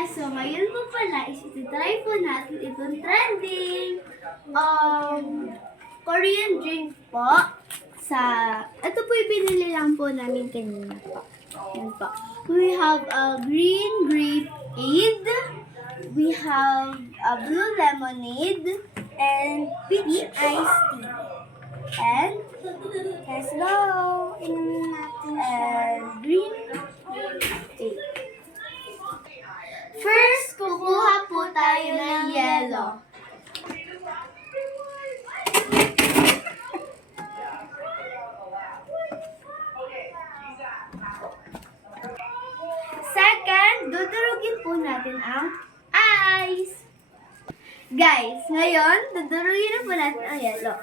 guys! So, ngayon po pala is iti-try po natin itong trending Korean drink po ito po yung binili lang po namin kanina po. Yan po. We have a green grape aid, we have a blue lemonade, and peach iced tea. And, let's go! Inumin natin siya. And green grape aid. First, kukuha po tayo ng yellow. Second, dudurugin po natin ang ice. Guys, ngayon, dudurugin na po natin ang yellow.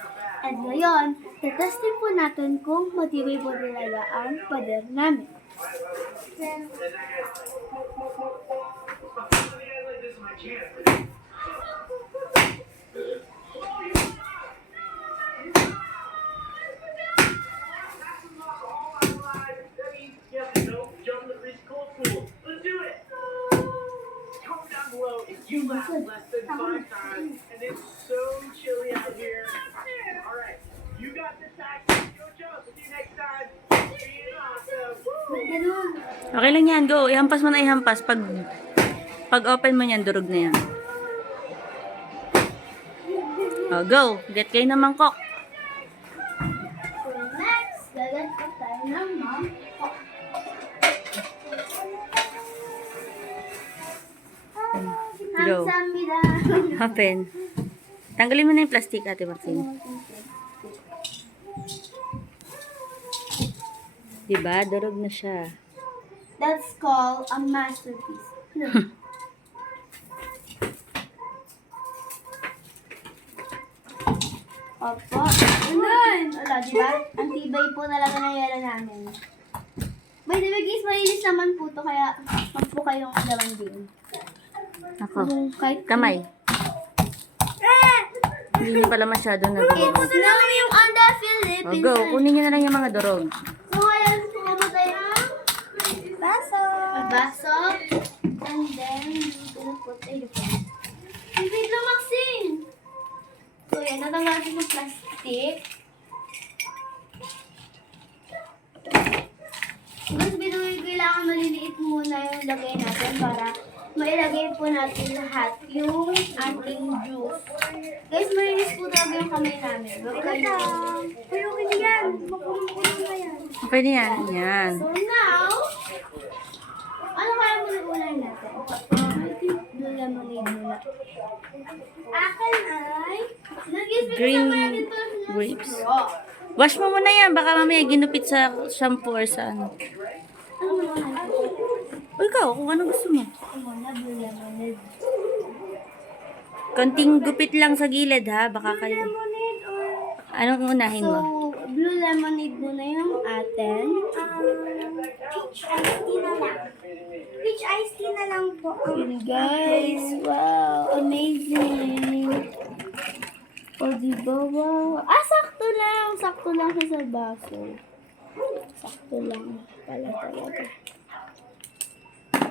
At ngayon, tatestin po natin kung matibay po talaga ang pader namin. You laugh less than 5 times, and it's so chilly out here. Alright, you got this taxi. Go jump. See you next time. Be awesome. Ganun. Okay lang yan, go. Ihampas mo na ihampas. Pag open mo yan, durog na yan. Oh, go. Get kayo ng mangkok. So next, gagat po tayo ng mangkok. Go. Hamsamida. Open. Tanggalin mo na yung plastic, Ate Maxine. Diba? Durog na siya. That's called a masterpiece. Opo. Ganun. Wala, diba? Ang tibay po talaga ng yelo namin. By the way, guys, malinis naman po to, kaya wag po kayong laman din. Ako. Kahit Kamay. Hindi nyo pala masyado na It's durog. snowing on the Oh, Philippines. go. Kunin nyo na lang yung mga durog. So, ngayon, pumunta tayo ng baso. Baso. And then, we're gonna put it in. Wait lang, Maxine. So, yan. Natanggal natin yung plastic. Mas binuwi, kailangan maliliit muna yung lagay natin para mailagay po natin lahat yung ating juice. Guys, malinis po talaga yung kamay namin. Huwag kayo. Pero hindi yan. Makulong-kulong na yan. Pwede yan. Yan. So now, ano kaya muna ulay natin? I think blue lemonade muna. Akin ay, Green grapes. Wash mo muna yan. Baka mamaya ginupit sa shampoo or sa ano. Ano muna natin? O ikaw, kung ano gusto mo. Ako muna, blue lemonade. Konting gupit lang sa gilid ha. Baka Blue kayo. lemonade or... Anong unahin mo? So, blue lemonade muna yung atin. Peach iced tea na lang. Peach iced tea na lang po. Yun guys, wow, amazing. O diba, wow. Sakto lang. Sakto lang siya sa baso. Sakto lang pala talaga.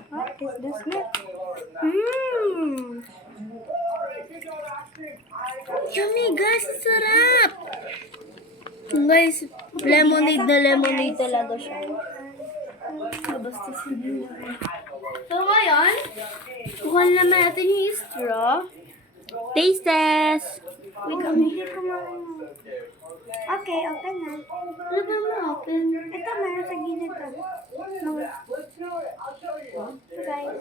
What is this milk? Yummy guys, ang sarap! Guys, lemonade na lemonade talaga siya. Basta sige. So ngayon, kuha naman natin yung straw. Taste test! Wait kami. Okay, open na. Ano ba mo open? Ito, meron sa gilid to. Guys.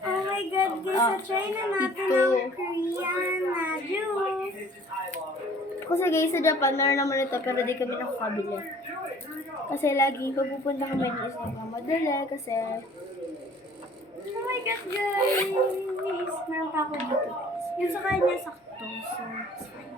Oh my God, guys. Try na natin ito. ang Korean na juice. Kasi guys, sa Japan, meron naman ito, pero di kami nakakabili. Kasi lagi, pag pupunta kami ng isang madali, kasi... Oh my God, guys. Meron pa ako dito. Yung sa kanya sakto. So, it's fine.